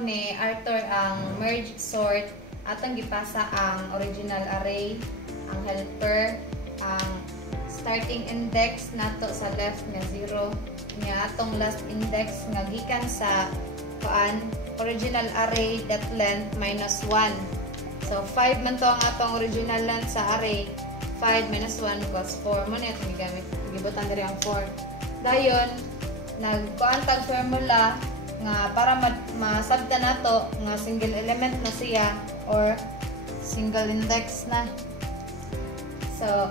gitawag ni Arthur ang merge sort, atong gipasa ang original array, ang helper, ang starting index nato sa left nga 0, nga atong last index nga gikan sa original array dot length minus 1. So 5 man to ang atong original length sa array. 5 minus 1 equals 4. Mo na itong gigamit. Gibutan diri ang 4. Dayon, nagkuan tag formula nga para masabta nato nga single element na siya or single index na. So,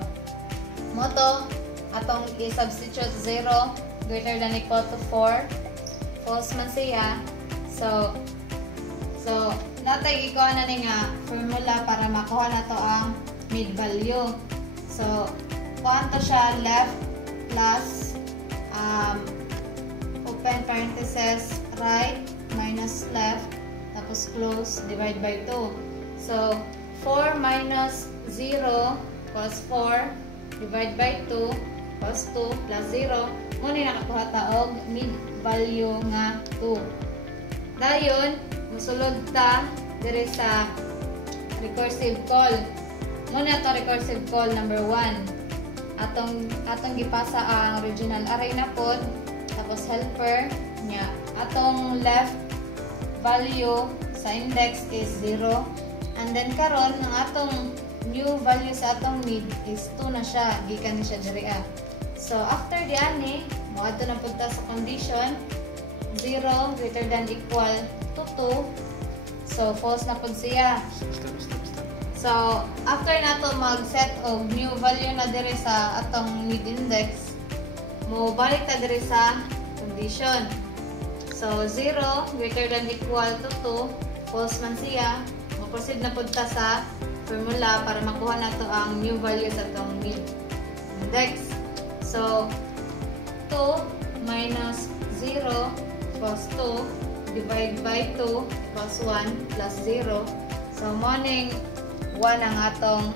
mo to atong i-substitute 0 greater than equal to 4. False man siya. So natay ikuha na ni nga formula para makuha na to ang mid value. So, kuhaan to siya left plus open parenthesis right minus left tapos close divide by 2. So, 4 minus 0 equals 4 divide by 2 equals 2 plus 0. Muna nakakuha ta og mid value nga 2. Dayon, musulod ta diri sa recursive call. Muna ito recursive call number 1. Atong gipasa ang original array na pod, tapos helper nya. Atong left value sa index is 0. And then karon ang atong new value sa atong mid is 2 na siya, gikan ni siya diri. So after diani, mo adto na pud ta sa condition 0 greater than equal to 2. So false na pud siya. So, after nato mag-set og new value na diri sa atong mid index, mo balik ta diri sa condition. So, 0 greater than equal to 2, false man siya. Mo-proceed na pud ta sa formula para makuha nato ang new value sa atong mid index. So, 2 minus 0 equals 2 divide by 2 equals 1 plus 0. So, morning 1 ang atong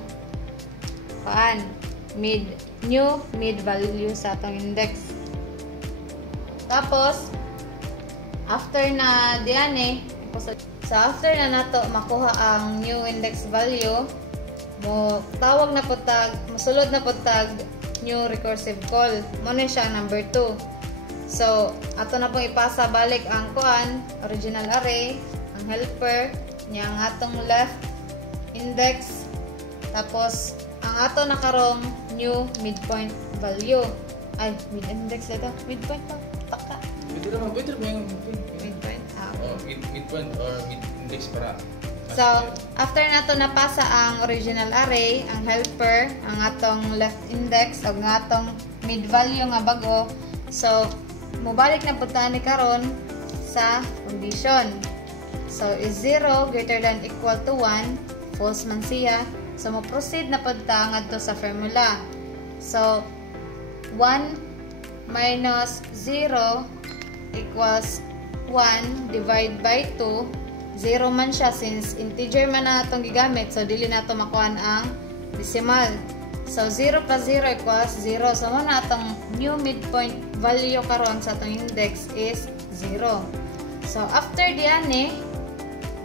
new mid value sa atong index. Tapos after na diyan so after na nato makuha ang new index value, mo tawag na pud tag mosulod na pud tag new recursive call. Mo na siya number 2. So ato na pong ipasa balik ang original array, ang helper nya ang atong left index, tapos ang ato nakarong new midpoint value. Ay, mid index ito. Midpoint to. Taka. Pwede naman yung midpoint. Midpoint or mid index para. So, after nato napasa ang original array, ang helper, ang atong left index, o ang atong mid value nga bago, so, mubalik na punta ni karon sa condition. So, is 0 greater than equal to 1, false man siya. So, mo-proceed na punta ngadto sa formula. So, 1 minus 0 equals 1 divide by 2. 0 man siya since integer man na itong gigamit. So, dili na ito makuhaan ang decimal. So, 0 plus 0 equals 0. So, muna itong new midpoint value karon sa itong index is 0. So, after diyan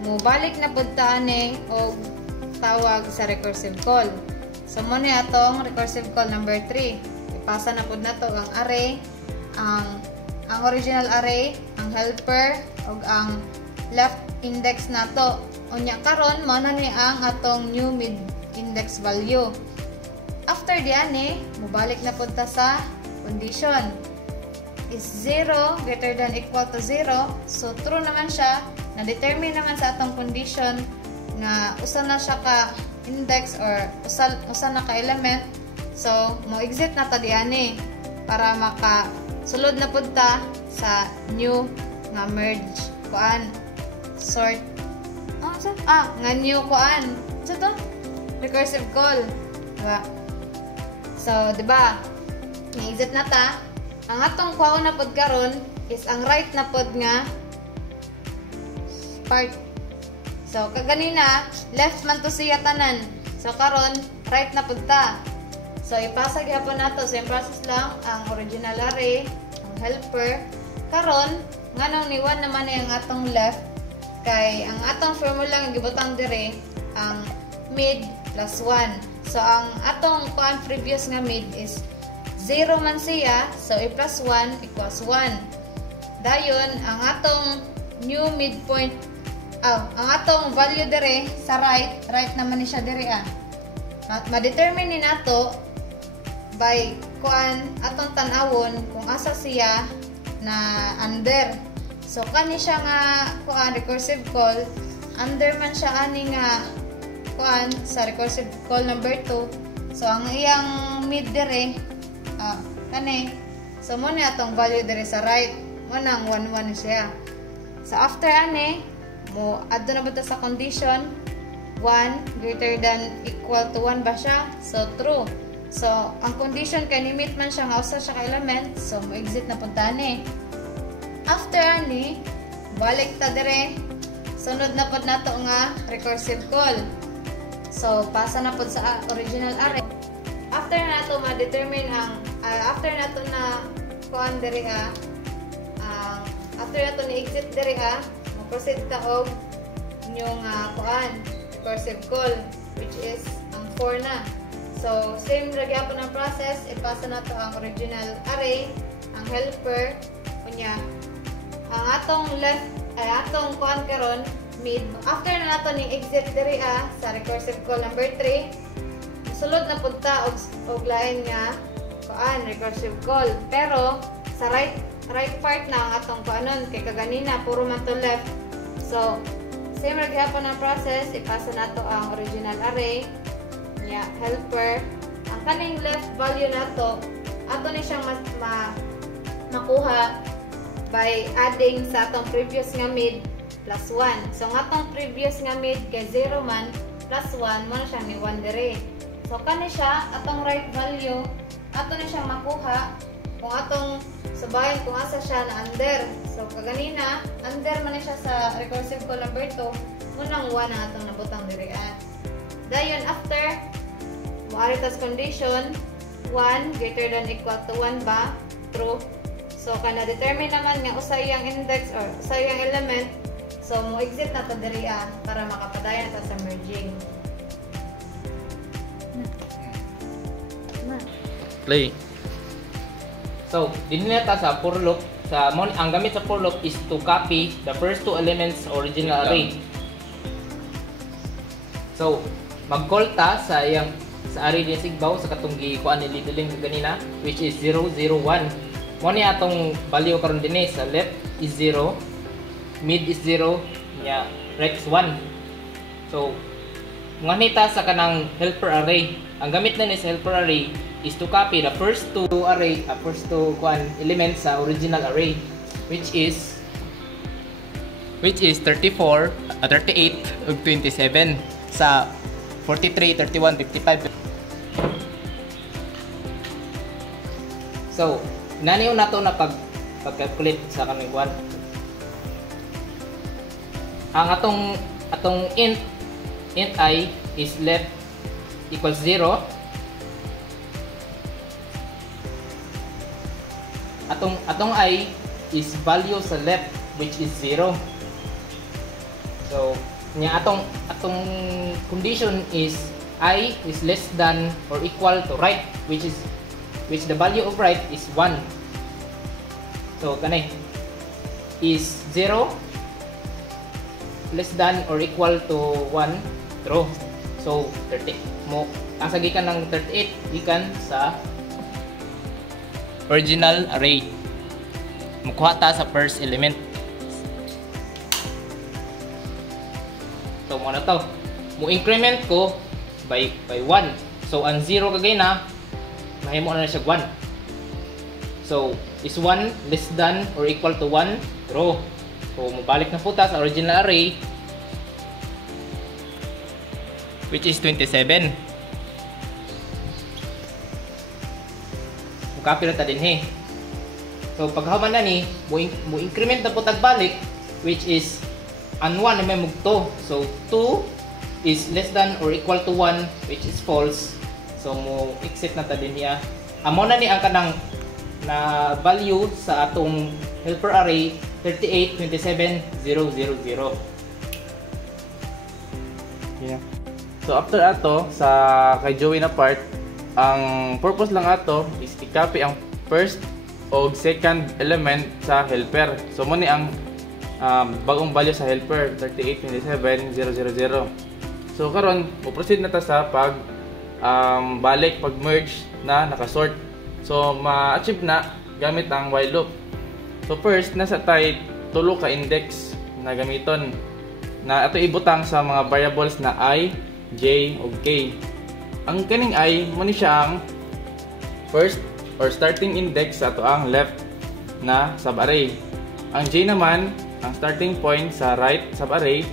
mubalik na punta o tawag sa recursive call. So, muna itong recursive call number 3. Ipasa na po na ito ang array, ang original array, ang helper, o ang left index na ito. Unya karon mo na ni ang atong new mid index value. After diyan mubalik na punta sa condition. Is 0 greater than equal to 0. So, true naman siya. Na-determine naman sa atong condition nga usa na siya ka index or usa na ka element. So, mo-exit na ta diyan para makasulod na pud ta sa new nga merge sort nga new sa to recursive call, diba? So, diba na-exit na ta. Ang atong kuha na pud karon is ang right na pud nga part. So, kaganina, left man to siya tanan. So, karon right na punta. So, ipasa gyapon nato. Same process lang ang original array, ang helper. Karon, nganong ni 1 naman ang atong left Kay ang atong formula nga gibutang dire ang mid plus 1. So ang atong kuan previous nga mid is 0 man siya, so a plus 1 equals 1. Dayon ang atong new midpoint, ang atong value dire sa right naman ni siya dire ma-determine ni nato by kuan atong tan-awon kung asa siya na under. So kani siya nga kuan recursive call, under man siya ani nga kuan sa recursive call number 2. So ang iyang mid dire kani, so mo ni atong value dire sa right mo nang 1 1 siya. So after ani mo adto na ba ta sa condition 1 greater than equal to 1 ba siya? So true. So ang condition kay limit man siya nga usa siya ka element, so mo exit na punta ni. After ani, balik ta dire. Sunod na pod nato nga recursive call. So pasa na pod sa original array. After na nato ma-determine ang after nato na kuan dire after nato ni exit dire mo-proceed ta og inyong kuan recursive call, which is ang 4 na. So same ra gyapon ang process, ipasa nato ang original array, ang helper kunya. Ang atong left ay atong kuan karon mid. After na nato ni exit diri sa recursive call number 3, sulod na punta og lain nga kuan recursive call. Pero sa right part na ang atong kuanon kay kaganina puro man to left. So same ra gyapon ang process, ipasa nato ang original array niya helper. Ang kaning left value nato ato ni siyang makuha by adding sa atong previous nga mid plus 1. So ang atong previous nga mid kay 0 man plus 1 mo na siya ni 1 dire. So kani siya atong right value ato na siyang makuha kung atong subayan kung asa siya na under. So kaganina under man siya sa recursive call number 2, munang 1 ang atong nabutang dire. Dayon after moari tas condition 1 greater than equal to 1 ba? True. So kana determine naman nga usay yang index or usay yang element, so mo exit na to diri para makapadayon ta sa merging. Play. So, din ta sa for loop, ang gamit sa for loop is to copy the first two elements sa original array. So, mag-call ta sa array ni Sigbaw sa katong gikuan ni Lideling kanina, which is 0 0 1. Mo ni atong value karon dinhi sa left is 0, mid is 0, nya rex 1. So nganita sa kanang helper array. Ang gamit na ni sa helper array is to copy the first two elements sa original array, which is 34, 38 ug 27 sa 43, 31, 55. So naniw nato na pag-calculate sa kaming kuan. Ang atong int I is left equals 0. Atong I is value sa left, which is 0. So nya atong condition is I is less than or equal to right, which the value of right is 1. So kanay is 0 less than or equal to 1, true. So 30 mo ang sagikan ng 38 gikan sa original array. Mukuha ta sa first element. So mo na to. Mo increment ko by 1. So ang 0 kagay na mahimo na siya 1. So, is 1 less than or equal to 1? True. So, mabalik na po ta sa original array, which is 27. Mukapil na ta din So, paghaman na ni, mo increment na po tagbalik, which is an 1 na may mugto. So, 2 is less than or equal to 1, which is false. So, mo exit na ta din niya. Amo na ni ang kanang na value sa atong helper array 38, 27, 0, 0, 0. niya. So after ato sa kay Joey na part, ang purpose lang ato is i-copy ang first o second element sa helper. So mo ni ang bagong value sa helper 3827,000. So karon mo proceed na ta sa pag balik pag merge na nakasort. So ma-achieve na gamit ang while loop. So first nasa tay tulo ka index na gamiton na ato ibutang sa mga variables na I, J ug K. Ang kaning I mo ni siya ang first or starting index sa ato ang left na sub-array. Ang J naman ang starting point sa right sub-array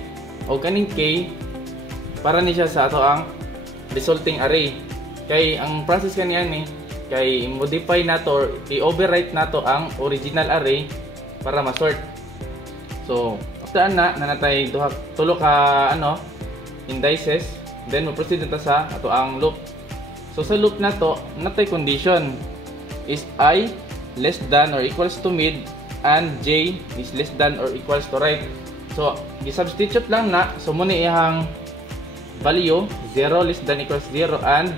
o kaning K para ni siya sa ato ang resulting array. Kay ang process kaniya ni kay modify nato or i-overwrite nato ang original array para ma-sort. So after na natay tulo ka indices, then mo proceed na ta sa ato ang loop. So sa loop nato natay condition is I less than or equals to mid and J is less than or equals to right. So gi-substitute lang na so mo ni iyang value 0 less than equals 0 and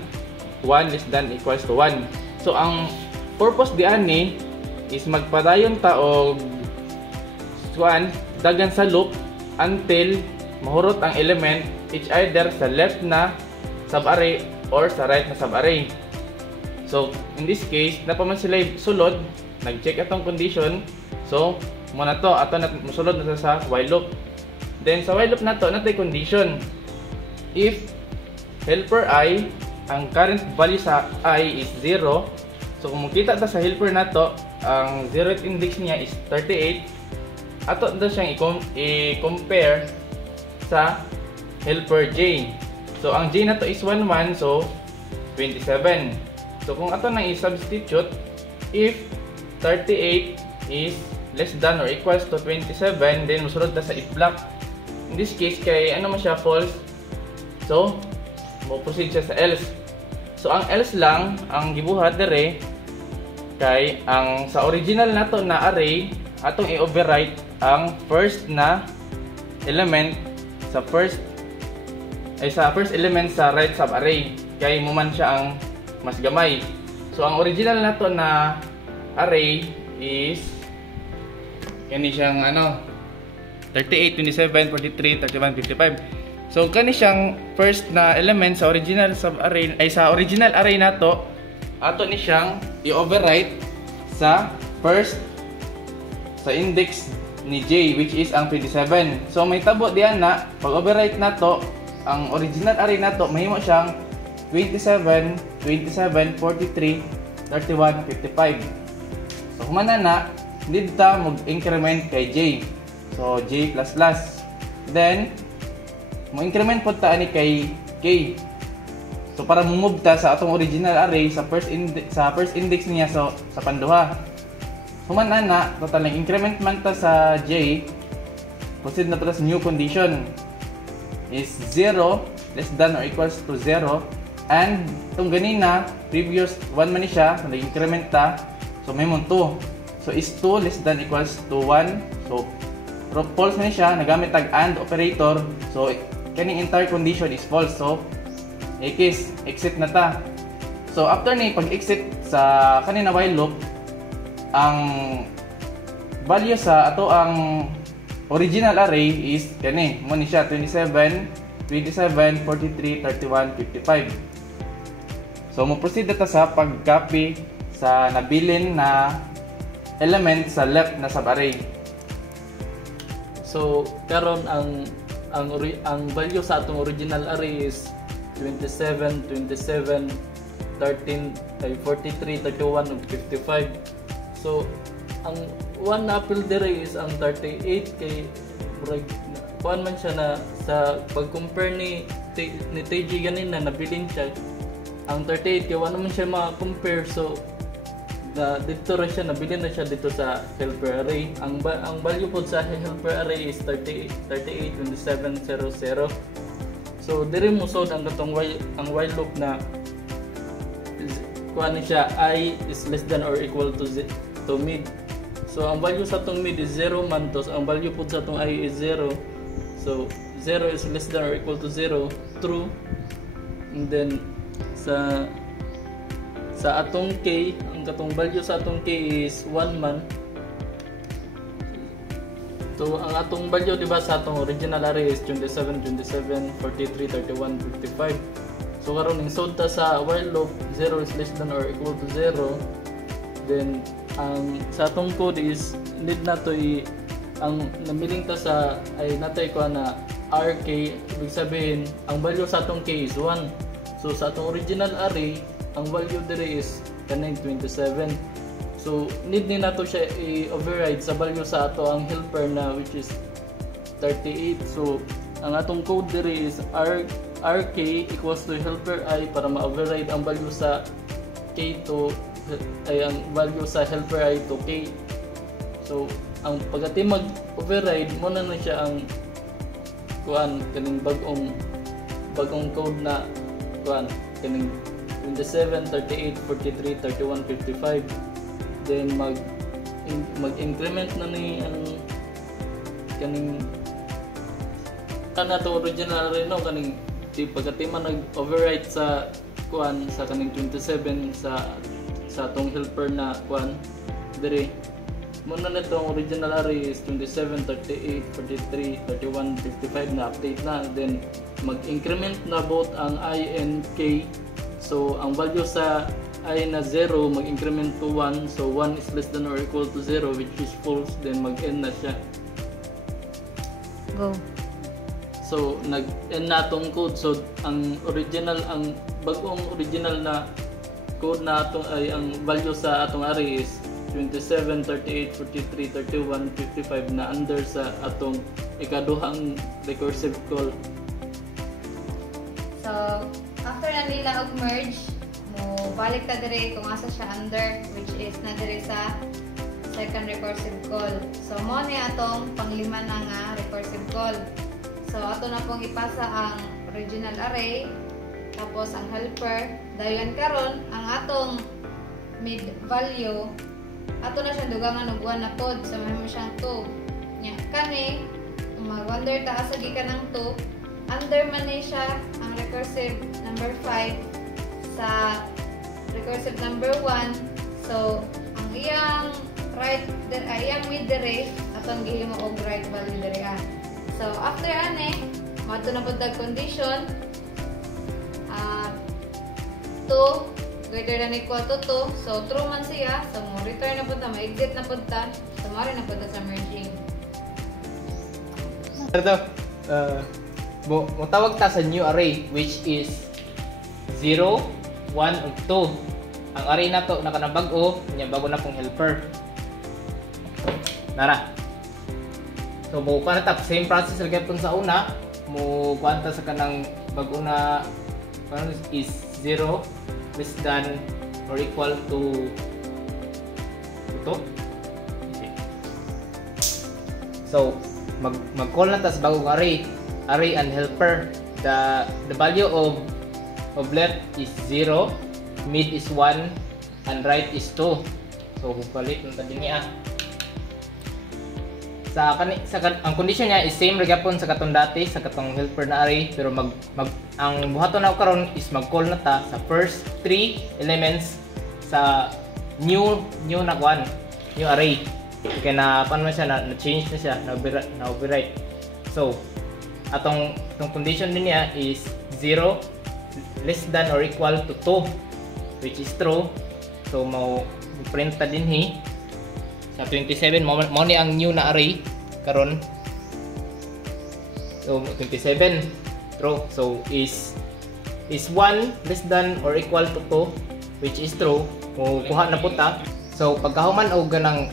1 less than equals to 1. So ang purpose diyan ni is magpadayon ta og dagan sa loop until mahurot ang element each either sa left na sub-array or sa right na sub-array. So in this case napaman sila sulod, nag-check atong condition. So muna to ato na musulod na sa while loop. Then sa while loop nato natay condition if helper I ang current value sa I is 0. So kung makita ta sa helper nato ang 0th index niya is 38, ato daw siyang i-compare sa helper J. So ang J na to is 11, so 27. So kung ato nang i-substitute, if 38 is less than or equals to 27, then musunod na sa if block. In this case kay ano man siya false, so mo proceed siya sa else. So ang else lang ang gibuhat dire kay ang sa original nato na array atong i-overwrite ang first na element sa first element sa right sub-array kay mo man siya ang mas gamay. So ang original nato na array is kani siyang 38, 27, 43, 31, 55. So kani siyang first na element sa original sub-array sa original array nato ato ni siyang i-overwrite sa first sa index ni J which is ang 27. So may tabo diyan na pag overwrite nato ang original array nato mahimo siyang 27, 27, 43, 31, 55. So kumana na need ta mag-increment kay J. So J++. Then mo increment pod ta ani kay K. So para mo-move ta sa atong original array sa first index niya so sa panduha. Humana na, total ng increment man ta sa J, proceed na ta sa new condition is 0 less than or equals to 0 and itong ganina, previous 1 man siya, so nag-increment ta, so may mong 2. So is 2 less than equals to 1, so false man siya, nagamit tag AND operator, so kaning entire condition is false, so exit na ta. So after ni pag-exit sa kanina while loop, ang value sa ato ang original array is kani mo ni siya 27, 27, 43, 31, 55. So mo proceed ta sa pag-copy sa nabilin na element sa left na sub-array. So karon ang value sa atong original array is 27, 27, 13, 43, 31 ug 55. So ang one na apple dire is ang 38 kay kuan man siya na sa pag-compare ni TJ ganina nabilin siya ang 38 kay wala man siya ma-compare, so dito ra siya nabilin na siya dito sa helper array. Ang value po sa helper array is 38, 2700. So dire mo sod ang katong while loop na kuan siya I is less than or equal to mid. So ang value sa tong mid is 0 man, tos ang value po sa tong I is 0. So 0 is less than or equal to 0, true. And then sa atong k, ang katong value sa atong k is 1 man. So ang atong value diba sa atong original array is 27, 27, 43, 31, 55. So karon ning sud ta sa while loop 0 is less than or equal to 0, then ang sa atong code is need na to ang namiling ta sa ay natay ko na RK, ibig sabihin ang value sa atong k is 1. So sa atong original array ang value dire is kanang 27. So need ni nato siya i-override sa value sa ato ang helper na which is 38. So ang atong code dire is RK equals to helper I para ma-override ang value sa k to ay ang value sa helper I to k. So ang pagati mag-override mo na siya ang kuan kaning bagong code na kuan kaning 27, 38, 43, 31, 55. Then mag-increment na ni ang kaning to original array no kaning pagkati man nag-overwrite sa kuan sa kaning 27 sa atong helper na kuan dire muna na itong original array is 27, 38, 43, 31, 55 na update na. Then mag-increment na both ang I and k. So ang value sa I na 0 mag-increment to 1. So 1 is less than or equal to 0 which is false. Then mag-end na siya. Go. So nag-end na itong code. So ang bagong original na code na atong ay ang value sa atong array is 27, 38, 43, 31, 55 na under sa atong ikaduhang recursive call. So, after na nila og-merge, mo balik ta dire kung asa siya under, which is na dire sa second recursive call. So, mo ni atong panglima na nga recursive call. So, ato na pong ipasa ang original array, tapos ang helper. Dayon karon ang atong mid value ato na siyang dugangan og 1 na pod sa may siyang 2 nya kani mag-wonder ta asa gikan ng 2 under man ni siya ang recursive number 5 sa recursive number 1. So ang iyang right iyang mid dire atong gihimo og right value dire. So after ane mato na pud condition 2 greater than equal to 2. So, true man siya. So, mo return na punta, ma-exit na punta. So, mara na punta sa merging. Ito, mo tawag ta sa new array which is 0, 1, ug 2. Ang array na to nakanabag-o, nya bago na pong helper. Nara. So, mo kuha na ta, same process lagi pun sa una. Mo kuha ta sa kanang bago na is 0 less than or equal to ito. Okay. So mag-call na tas bagong array and helper. The value of left is 0, mid is 1, and right is 2. So palit ng tabi niya. Ang condition niya is same gyapon sa katong dati sa katong helper na array, pero ang buhaton na karon is mag-call na ta sa first 3 elements sa new array. Kaya na paano siya na change na siya, na overwrite. So atong condition din niya is 0 less than or equal to 2 which is true. So mo print ta dinhi sa 27 mo ni ang new na array karon. So 27 true. So is 1 less than or equal to 2 which is true. Mo kuha na puta. So pagkahuman og ganang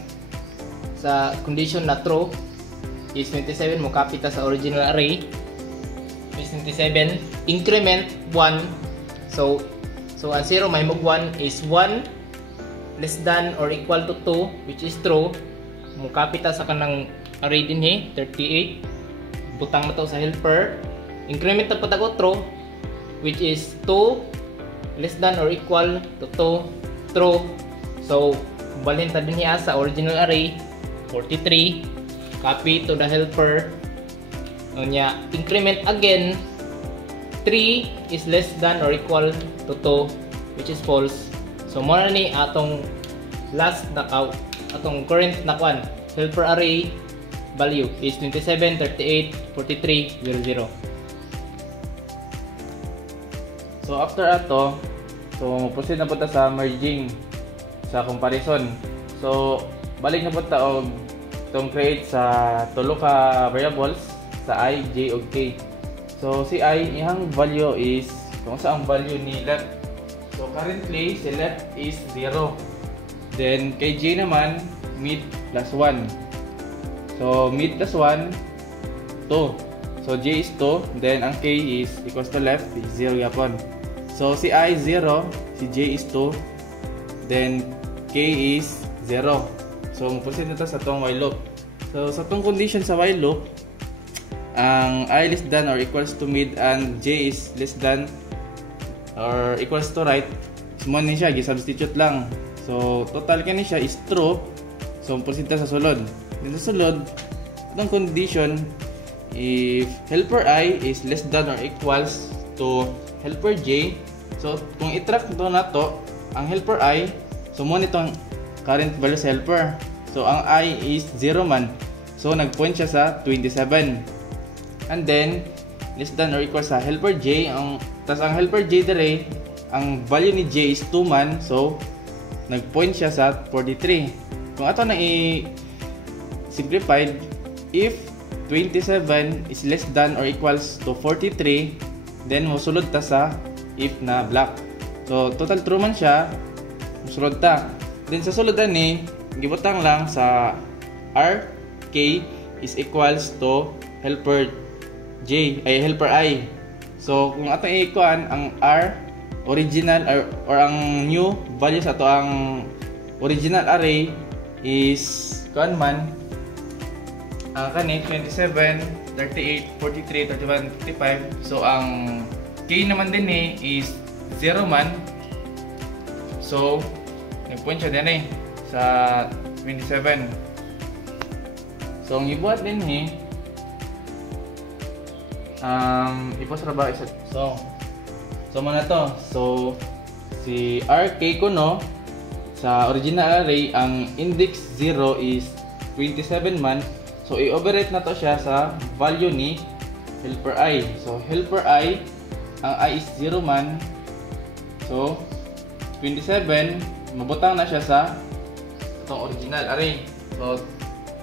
sa condition na true is 27 mo copy ta sa original array is 27 increment 1. So ang 0 may mog 1 is 1 less than or equal to 2 which is true. Mo copy ta sa kanang array dinhi 38, butang na to sa helper, increment ta pud true which is 2 less than or equal to 2 true. So balhin ta dinhi sa original array 43, copy to the helper Unya, increment again, 3 is less than or equal to 2, which is false. So muna ni atong last na atong current na kwan helper array value is 27, 38, 43, 00. So after ato, so proceed na po ta sa merging sa comparison. So balik na po ta og itong create sa tulo ka variables sa I, J ug K. So si I ihang value is kung sa ang value ni left. So currently si left is 0. Then kay J naman mid plus 1. So mid plus 1 2. So J is 2, then ang K is equals to left is 0 yapon. So si I 0, si J is 2, then K is 0. So proceed na ta sa tong while loop. So sa tong condition sa while loop, ang I less than or equals to mid and J is less than or equals to right, small ni siya, gi-substitute lang. So total kani siya is true. So proceed ta sa sulod. Dito sa sulod, itong condition, if helper I is less than or equals to helper J, so kung i-track ito na to, ang helper I, so mo nitong current value sa helper. So ang I is 0 man, so nag-point siya sa 27. And then less than or equals sa helper J, tas ang helper J dire, ang value ni J is 2 man, so nag-point siya sa 43. Kung ato na i-simplified, if 27 is less than or equals to 43, then musulod ta sa if na block. So total true man siya, musulod ta. Then sa suludan ni, gibutang lang sa R, K is equals to helper J, ay helper I. So kung ato i-kuan ang R original or ang new value sa ato ang original array is kuan man kani 27, 38, 43, 31, 55. So ang K naman din is 0 man. So nag-point siya din sa 27. So ang ibuhat din ipos ra ba isa. So muna to. So si RK ko no sa original array ang index 0 is 27 man. So i-overwrite na to siya sa value ni helper I. So helper I, ang I is 0 man. So 27 mabutang na siya sa itong original array. So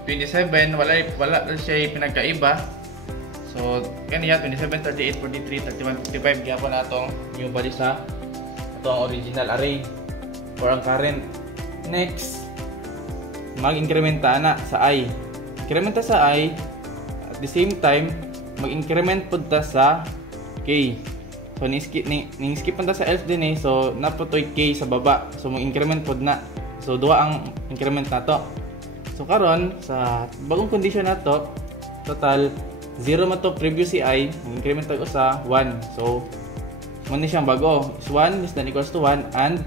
27 wala na siya pinagkaiba. So kaniya 27, 38, 43, 31, 55 gyapon na atong new value sa itong original array for ang current. Next, mag-incrementa na sa I. Incrementa sa I, at the same time mag-increment pud ta sa K. So ni-skip ta sa elf din so naputoy K sa baba. So mag-increment pud na. So duha ang increment nato. So karon sa bagong condition nato, total 0 man to previous si I, increment tayo sa 1. So muna siyang bago is 1 less than equals to 1 and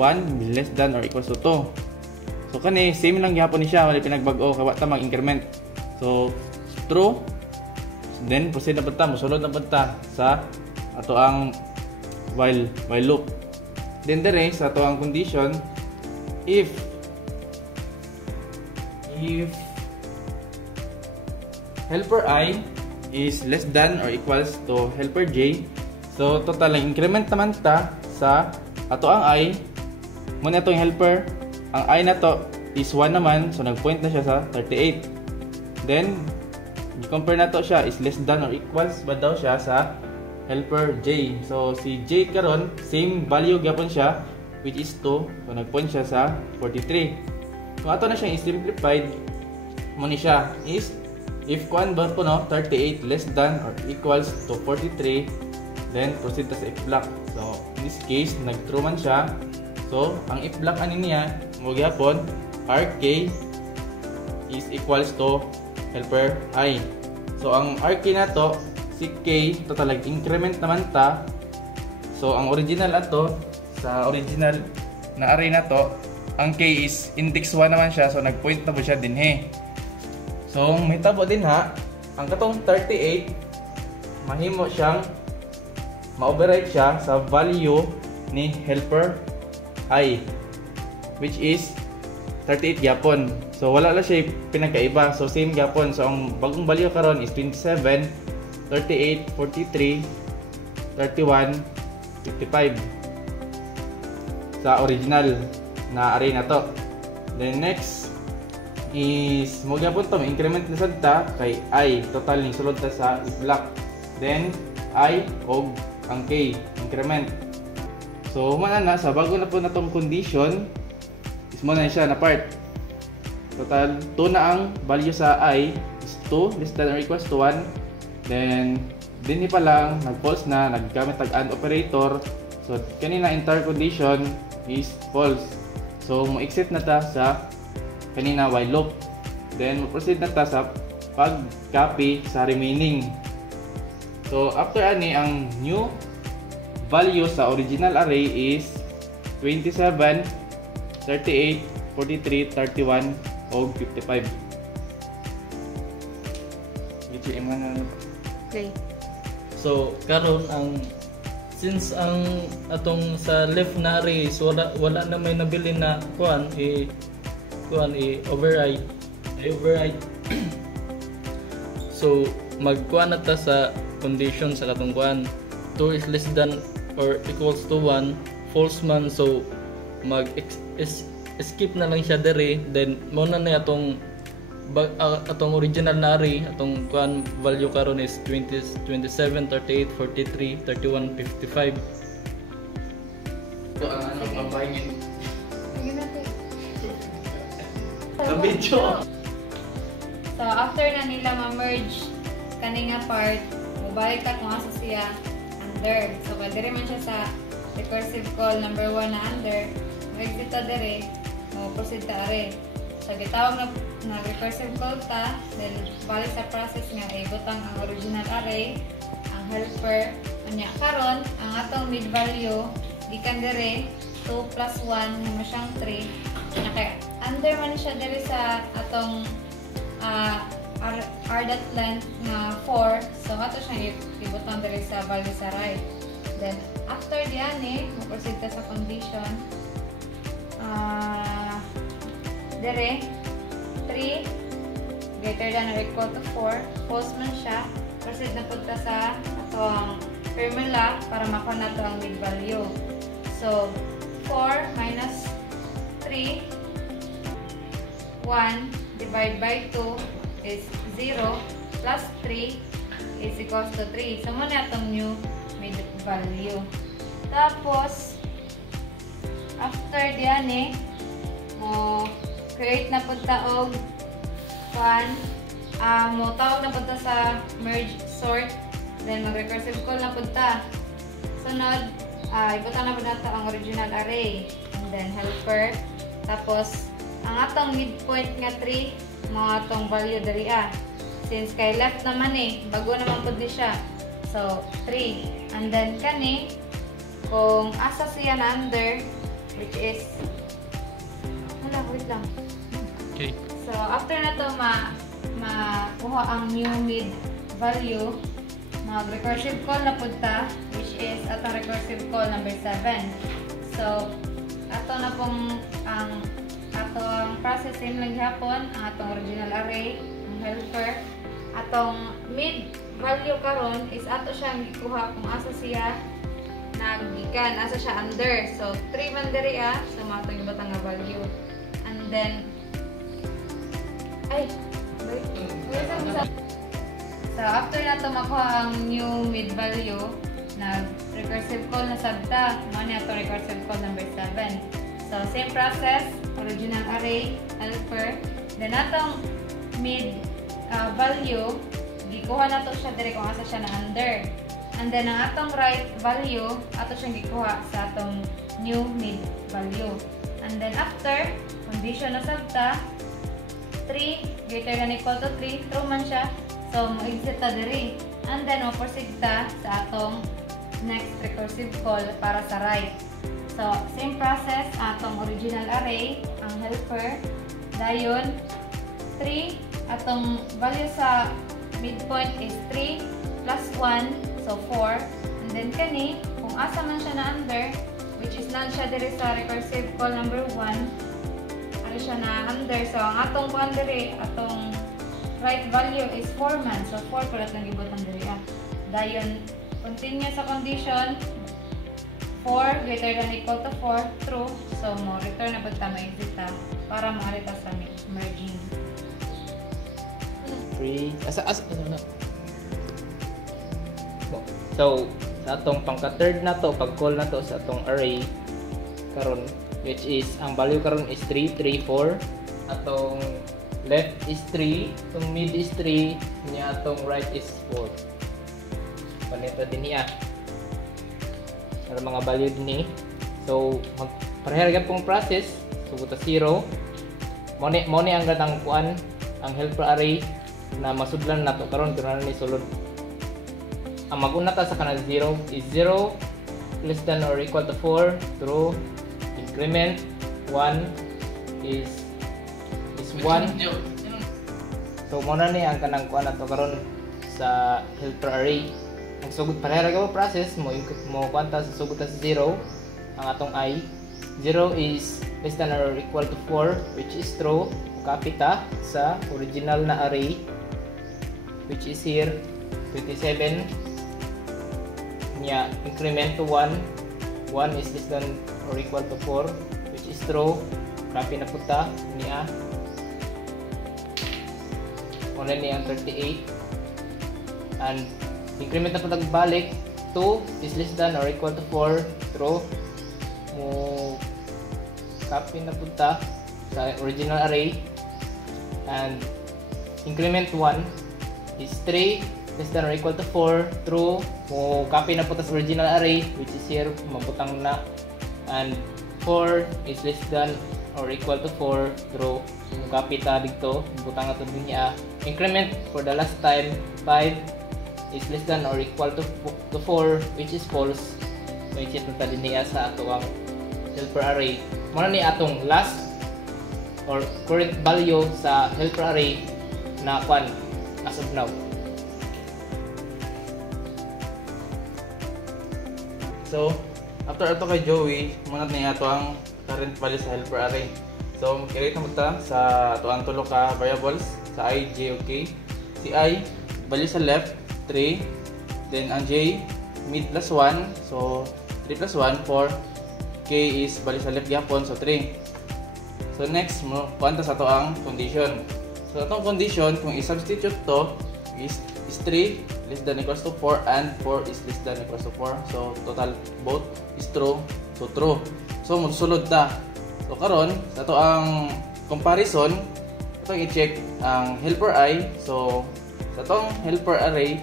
1 less than or equals to 2. So kani same lang gyapon ni siya, wala pinagbago kay wa ta mag-increment. So true. Then proceed na pud ta, mosulod na pud ta sa ato ang while loop. Then dire sa ato ang condition, if helper I is less than or equals to helper J, so total lang increment naman ta sa ato ang I. Muna itong helper, ang I na to is 1 naman, so nag-point na siya sa 38. Then i-compare na to siya is less than or equals ba daw siya sa helper J. So si J karon same value gyapon siya, which is 2, so nag-point siya sa 43. Kung ato na siyang i-simplified, muna siya is if kuan ba po no 38 less than or equals to 43, then proceed ta sa if block. So in this case nag-true man siya. So ang if block ani niya mo gyapon RK is equals to helper I. So ang RK nato si K total increment naman ta. So ang original ato sa original na array nato, ang K is index 1 naman siya, so nag-point na po siya din So may tabo din ha, ang katong 38 mahimo siyang ma-override siya sa value ni helper I, which is 38 gyapon. So wala lang siya pinagkaiba. So same gyapon. So ang bagong value karon is 27, 38, 43, 31, 55 sa original na array na to. Then next is mo gyapon to increment na sad ta kay I, total ning sulod ta sa block. Then I og ang K increment. So humana na sa bago na po natong condition is mo na siya na part. Total 2 na ang value sa I is 2 less than or equals to 1. Then dinhi pa lang nag-false na, naggamit tag AND operator. So kanina entire condition is false. So mo exit na ta sa kanina while loop. Then mo proceed na ta sa pag-copy sa remaining. So after ani ang new value sa original array is 27, 38, 43, 31 o 55. Ito yung mga Okay. So karon ang since ang atong sa left na array is wala na may nabili na override. So magkuan na ta sa condition sa katong kuan 2 is less than or equals to 1 false man, so skip na lang siya dere. Then mo na atong original na array, atong kuan value karon is 20, 27, 38, 43, 31, 55. So ang ano pambahingin Sige natin. Sa video. So after na nila ma-merge kani nga part, mobalik ta kung asa siya under. So pwede man siya sa recursive call number 1 na under. Mag-exit ta dire, mo proceed ta are. So gitawag na recursive call ta, then balik sa process nga ibutang ang original array, ang helper. Anya karon ang atong mid value gikan dire 2 plus 1 mo siyang 3. Okay, under man siya dire sa atong r dot length na 4. So ato siya ibutang dire sa value sa right. Then after diyan mo-proceed ka sa condition. Dire 3 greater than or equal to 4, false man siya. Proceed na punta sa atong formula para makuha na ito ang mid value. So 4 minus 3, 1 divided by 2 is 0 plus 3 is equals to 3. So muna itong new mid value. Tapos after diyan mo create na punta og mo tawag na punta sa merge sort, then mag recursive call na punta. Sunod ibutan na punta ang original array and then helper. Tapos ang atong midpoint nga 3 mga atong value diri since kay left naman bago naman pud ni siya. So 3 and then kani kung asa siya na under, which is wait lang. Okay. So after na to makuha ang new mid value, mag recursive call na punta, which is atong recursive call number 7. So ato na pong ang atong process same lang hapon ang atong original array, ang helper. Atong mid value karon is ato siyang gikuha kung asa siya naggikan, asa siya under. So 3 man diri so matong ibutang nga value. And then so after na to makuha ang new mid value, nag recursive call na sabta, mani ato recursive call number 7. So same process, original array, helper, then atong mid value gikuha na to siya dire kung asa siya na under. And then ang atong right value ato siyang gikuha sa atong new mid value. And then after condition na sabta 3 greater than equal to 3, true man siya. So mo-exit ta diri. And then mo-proceed ta sa atong next recursive call para sa right. So same process, atong original array, ang helper, dayon 3 atong value sa midpoint is 3 plus 1, so 4. And then kani, kung asa man siya na under, which is nan siya diri sa recursive call number 1, ano siya na under. So ang atong kuan diri, atong right value is 4 man. So 4 kulat lang gibutan diri. Dayon, continue sa condition, 4 greater than equal to 4, true. So, mo return na ta ma-exit ta para maarita sa merging. 3 na. So, sa atong pangka-third na to, pag-call na to sa atong array karon, which is ang value karon is 3, 3, 4. Atong left is 3, atong mid is 3, niya atong right is 4. Panito din niya. Para mga value din ni. So, magpareharagan pong process. So, buta 0. Mone ang gatang kuan, ang helper array na masudlan nato karon kana ni sulod. Ang mag-una ta sa kanang 0 is 0 less than or equal to 4 through increment 1 is 1. So, muna ni ang kanang kuan nato karon sa helper array. Ang sugod pareharagan mo process mo kwanta sa sugod sa 0 ang atong I. 0 is less than or equal to 4, which is true. Copy ta sa original na array, which is here 27. Nya increment to 1. 1 is less than or equal to 4, which is true. Copy na puta niya. Una niya ang 38. And increment na po nagbalik, 2 is less than or equal to 4, true. Mo copy na po ta sa original array. And increment 1 is 3 less than or equal to 4, true. Mo copy na po ta sa original array, which is here, mabutang na. And 4 is less than or equal to 4, true. Mo copy ta dito, butang na to niya. Increment for the last time, 5 is less than or equal to 4, which is false. May check na tali niya sa atong helper array. Muna ni atong last or current value sa helper array na kwan as of now. So, after ato kay Joey, muna niya ato ang current value sa helper array. So, makikita mo ta sa ato ang tulo ka variables sa I, J, okay. Si I, value sa left, 3. Then ang J, mid plus 1. So 3 plus 1, 4. K is balik sa left gyapon, so 3. So next mo, kuanta sa to ang condition. So atong condition, kung i-substitute to is 3 less than equals to 4 and 4 is less than equals to 4. So total both is true. So true. So magsulod ta. So karon sa to ang comparison, itong i-check ang helper I. So sa itong helper array,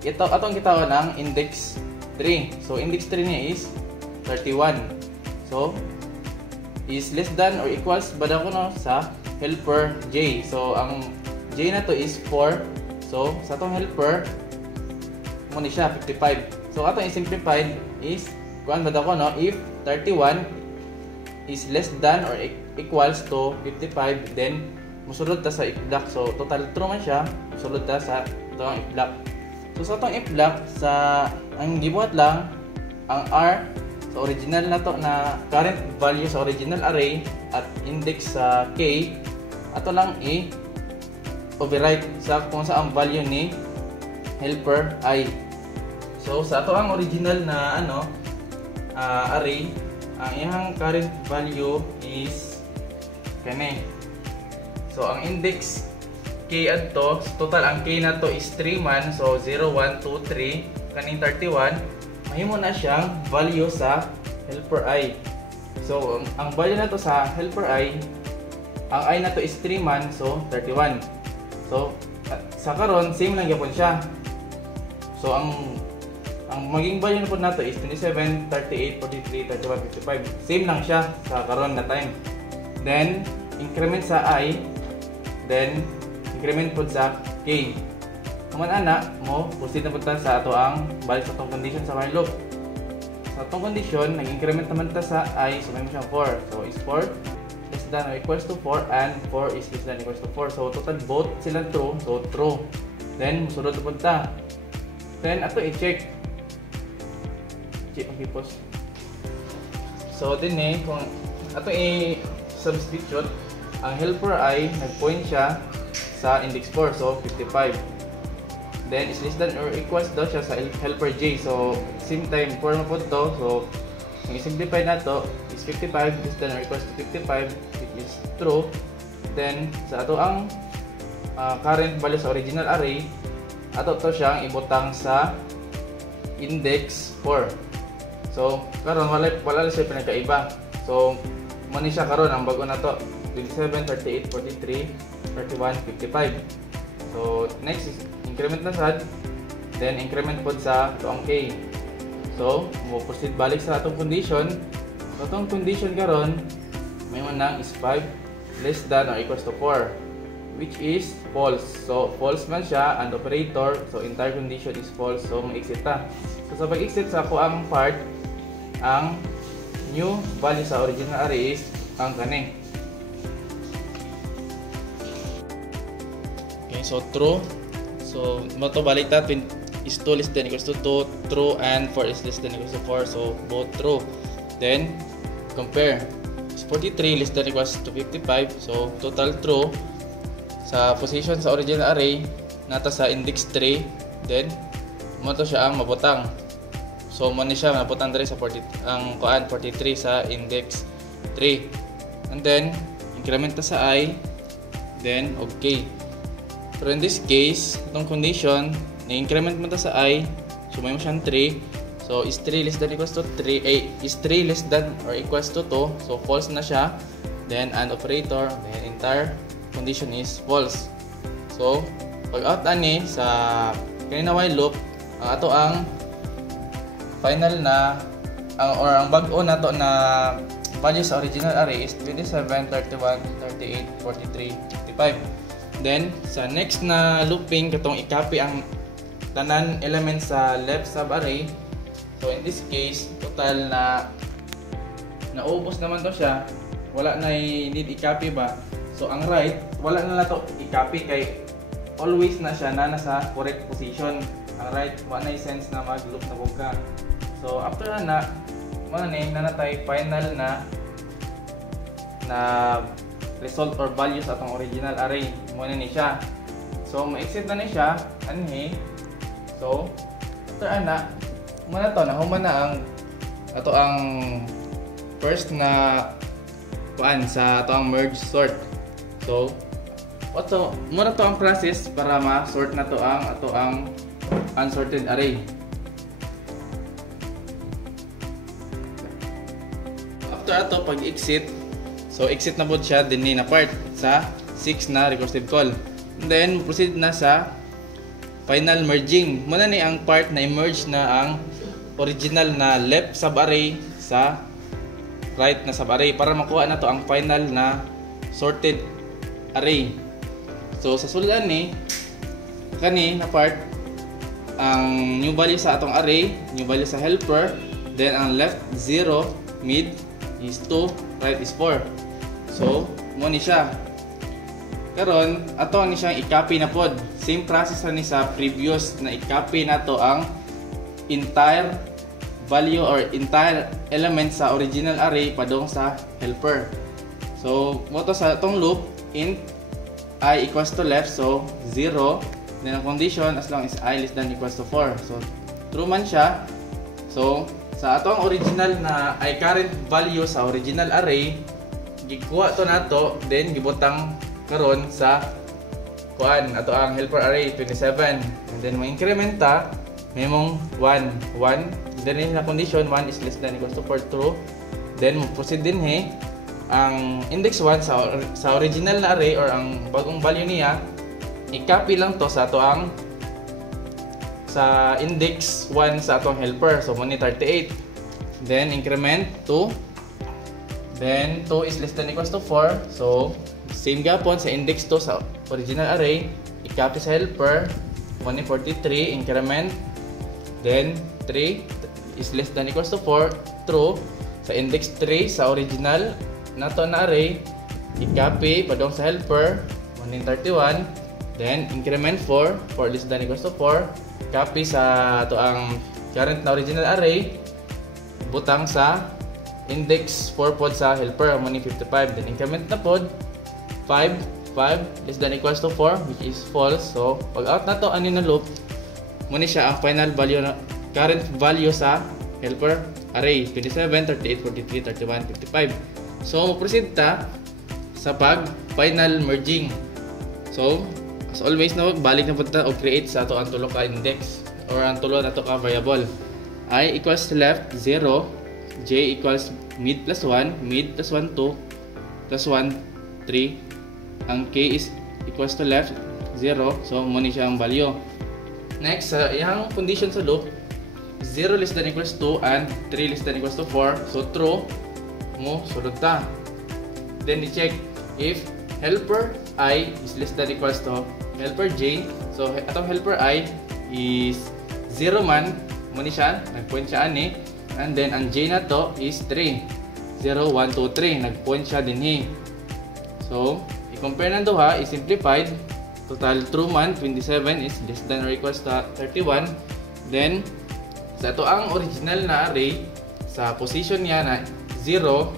ito atong gitawag ng index 3. So index 3 niya is 31. So is less than or equals bada ko no sa helper J. So ang J na to is 4. So sa itong helper mo ni siya 55. So atong i-simplified is kuan bada ko no, if 31 is less than or equals to 55, then musulod ta sa if block. So total true man siya, musulod ta sa itong if block. So sa itong if block, sa ang gibuhat lang ang R sa original na to na current value sa original array at index sa K, ato lang overwrite sa kung sa ang value ni helper I. So sa ato ang original na array, ang iyang current value is kani. So ang index K adto, total ang K na to is 3 man. So 0, 1, 2, 3 kaning 31, mahimo na siyang value sa helper I. So ang value na to sa helper I, ang I na to is 3 man, so 31. So sa karon same lang gyapon siya. So ang maging value na po nato is 27, 38, 43, 31, 55. Same lang siya sa karon na time. Then increment sa I, then increment po sa K. Kung ana mo, proceed na po ta sa ato ang balik sa itong condition sa while loop. Sa itong condition, nag-increment naman ta sa I, so may mo siyang 4. So is 4 less than or equals to 4 and 4 is less than or equals to 4. So total both silang true, so true. Then musulod na punta. Then ato i-check. Okay, pause. So din kung ato i-substitute, ang helper ay nag-point siya sa index 4, so 55. Then is less than or equals daw siya sa helper J. So same time 4 mo to. So kung i-simplify na to is 55 less than or equals to 55, which is true. Then sa ato ang current value sa original array, ato to siyang ibutang sa index 4. So karon wala siya pinagkaiba. So mani siya karon ang bago na to 27, 38, 43, 31, 55. So next is increment na sad, then increment pod sa toang k. So mo proceed balik sa atong condition. So atong condition karon may man is 5 less than or equals to 4, which is false. So false man siya and operator, so entire condition is false, so mag-exit ta. So sa pag-exit sa ako ang part, ang new value sa original array is ang kani. Okay, so true. So mato balik ta is 2 less than equals to 2, true, and 4 is less than equals to 4, so both true. Then compare. Is 43 less than equals to 55, so total true. Sa position sa original array nata sa index 3, then mo to siya ang mabutang. So mo ni siya mabutang diri sa 43 sa index 3. And then increment ta sa I, then okay. Pero in this case, itong condition, na-increment mo ta sa I, so may mo siyang 3. So is 3 less than equals to 3, is 3 less than or equals to 2, so false na siya. Then and operator, then entire condition is false. So pag out ani sa kanina while loop, ato ang final na ang bag-o nato na value sa original array is 27, 31, 38, 43, 55. Then sa next na looping katong i-copy ang tanan element sa left sub-array. So in this case, total na naubos naman to siya. Wala na need i-copy ba? So ang right, wala na to i-copy kay always na siya na nasa correct position. Ang right, wala na sense na mag-loop na buka. So after na natay final na result or values atong original array. Muna ni siya. So ma-exit na ni siya anhi. So after muna to nahuman na ang ato ang first na kuan sa ato ang merge sort. So muna to ang process para ma-sort na to ang ato ang unsorted array. After ato pag-exit, so exit na po siya din na part sa 6 na recursive call. And then proceed na sa final merging. Muna ni ang part na i-merge na ang original na left sub-array sa right na sub-array para makuha na to ang final na sorted array. So sa sulan ni kani na part, ang new value sa atong array, new value sa helper, then ang left 0, mid is 2, right is 4. So mo ni siya. Karon ato ni siyang i-copy na pod. Same process ni sa previous na i-copy nato ang entire value or entire element sa original array padong sa helper. So mo to sa tong loop, int I equals to left, so 0. Then ang condition as long as I less than equals to 4. So true man siya. So sa atong original na I current value sa original array, gikuha to nato, then gibutang karon sa kuan ato ang helper array 27. And then ma-increment ta may mong 1. Then na condition 1 is less than equals to 4, true. Then proceed din ang index 1 sa original na array or ang bagong value niya, i-copy lang to sa ato ang sa index 1 sa atong helper. So mo ni 38. Then increment 2. Then 2 is less than equals to 4. So same gapon sa index 2 sa original array, i-copy sa helper. Mo ni 43, increment. Then 3 is less than equals to 4, true. Sa index 3 sa original nato na array, i-copy padong sa helper. Mo ni 31. Then increment 4 less than equals to 4, copy sa ato ang current na original array, butang sa index 4 pod sa helper mo ni 55. Then increment na pod 5 less than equals to 4, which is false. So pag out na to ani na loop, mo ni siya ang final value na current value sa helper array 27, 38, 43, 31, 55. So mo proceed ta sa pag final merging. So as always na balik na punta o create sa ato ang tulo ka index or ang tulo na to ka variable. I equals left 0, j equals mid plus 1, mid plus 1 2 plus 1 3. Ang k is equals to left 0, so mo ni siya ang value. Next, sa iyang condition sa loop, 0 less than equals 2 and 3 less than equals to 4, so true mo sulod ta. Then i-check if helper I is less than equals to helper j. So atong helper I is 0 man, mo ni siya, nag-point siya ani. And then ang j na to is 3. 0, 1, 2, 3, nag-point siya dinhi. So i-compare ng duha, i-simplified. Total true man 27 is less than or equals to 31. Then sa ito ang original na array, sa position niya na 0,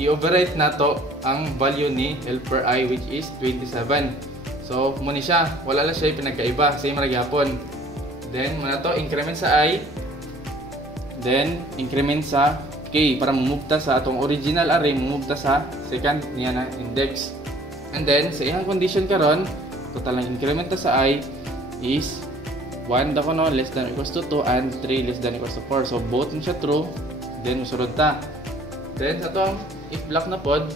i-overwrite na to ang value ni helper I, which is 27. So muna siya, wala lang siya pinagkaiba, same ra gyapon. Then muna to increment sa I, then increment sa k para mumugta sa atong original array, mumugta sa second niya na index. And then sa iyang condition karon, total ng increment sa I is 1 dako no less than or equals to 2 and 3 less than or equals to 4. So both na siya true, then musunod ta. Then sa tong if block na pod,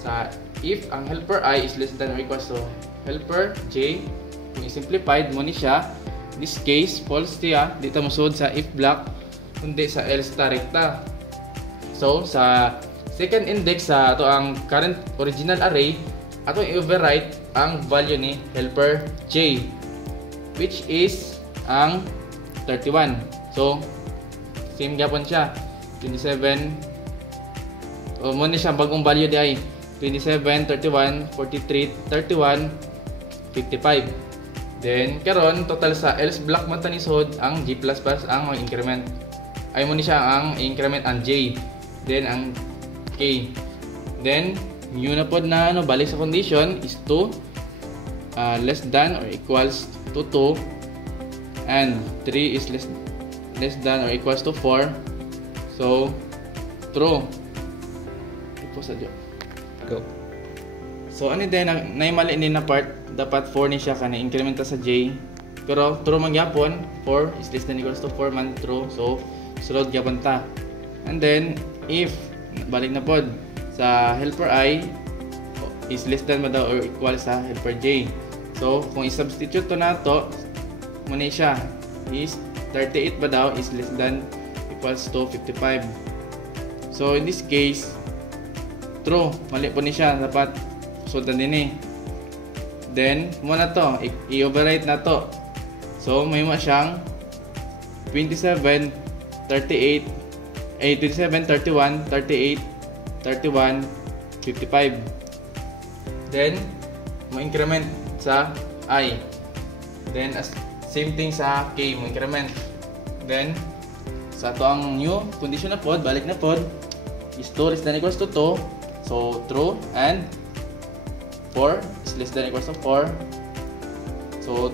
sa if ang helper I is less than or equals to helper j, kung i-simplified mo ni siya, in this case false siya, dito musud sa if block kundi sa else direkta. So sa second index sa ato ang current original array, ato i-overwrite ang value ni helper j, which is ang 31. So same gyapon siya, 27. O mo ni siya bagong value di ay 27, 31, 43, 31, 55. Then karon total sa else block man ta ni sud ang g++ ang increment. Ay mo ni siya ang increment ang j, then ang k. Then new na pod na ano balik sa condition is 2 less than or equals to 2 and 3 is less than or equals to 4. So true. Ito sa jo. Go. So ano din na mali din na part, dapat 4 ni siya kana increment sa j. Pero true man gyapon, 4 is less than or equals to 4 man true. So sulod gyapon ta. And then if balik na pod sa helper I is less than ba or equal sa helper j. So kung i-substitute to na to, muna siya is 38 ba daw is less than equals to 55. So in this case true, mali po ni siya, dapat sultan din eh. Then muna to i-overwrite na to. So may mo siyang 27, 38, 27, 31, 38, 31, 55. Then mo increment sa I. Then as same thing sa k, mo increment. Then sa to ang new condition na pod, balik na pod is 2 less than equals to 2. So true, and 4 is less than equals to 4. So